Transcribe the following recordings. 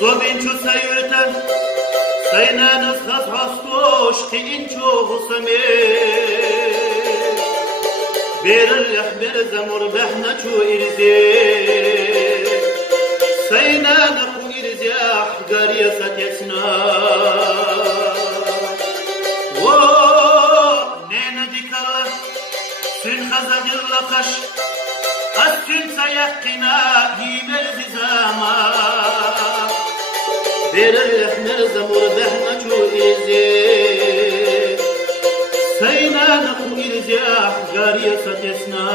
صوبينچو سيرتا سينان الصد عصوش خينچو غصمي بير الأحمر زمر بحنا چو إرزي سينان خو إرزي أحقاري ستيسنا نينا ديكالا سن خزق اللقش السن سيحقنا هيبل ززاما بير الأحمر زمر بحنا چو إرزي سينان خو إرزي أحقاري ستيسنا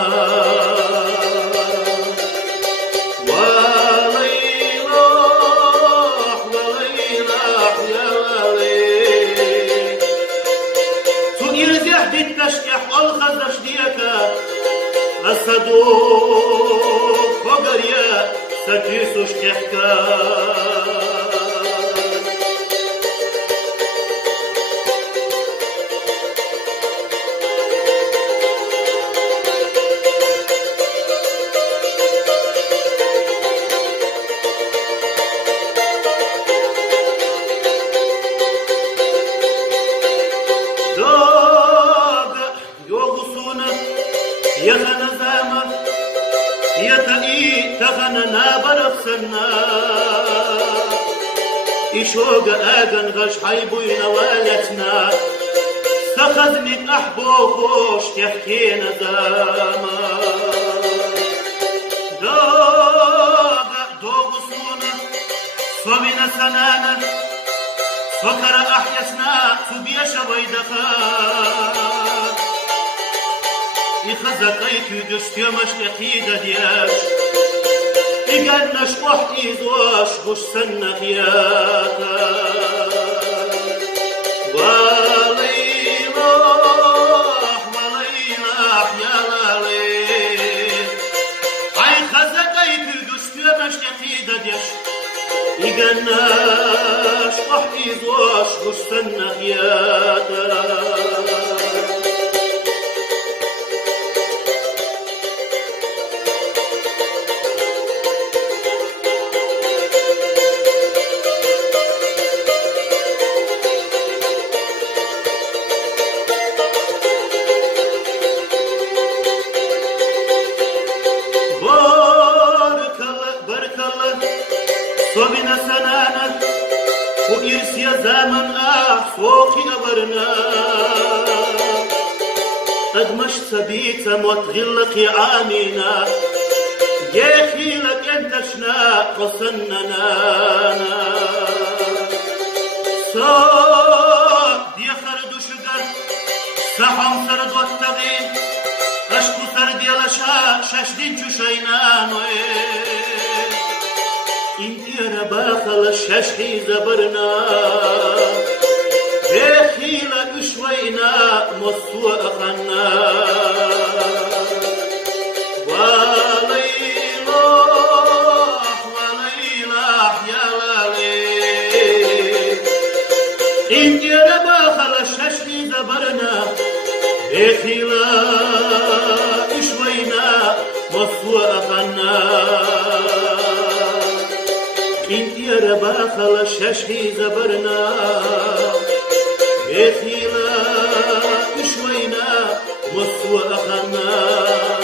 الخزش ديكا الصدوق فقريا ستيسوش تحكا يغنى زامة يتقي تغنى برخصنا إشوق آغن غش حيبوين والتنا سخذنك أحبو خوش تحكينا زامة دوغسونا صوبنا سنانا سكر أحيسنا سبيش ويدخا إخزقيت دستيمش لقيدة دياش إقنش وحدي زواش بش سنة خياتا وليلاح يا لالي عي خزقيت دستيمش لقيدة دياش إقنش وحدي زواش بش سنة خياتا صوبنا سنانا وإرسيا زمن فوقي أبرنا أدمش سبيت متغلق عامينا يخي لك أنتشنا قصننا صاد يخرد شجر سحم سرد والتغيب أشكو سرد يلشا ششدين شوشينانوي انتي رباخل الششحي زبرنا بخيلة اشوينا مصوى أخنا وليلاح يا لالي انتي رباخل الششحي زبرنا بخيلة اشوينا مصوى أخنا انت يا رباخل الششحي زبرنا بخيلة اشوينا مصوى أخنا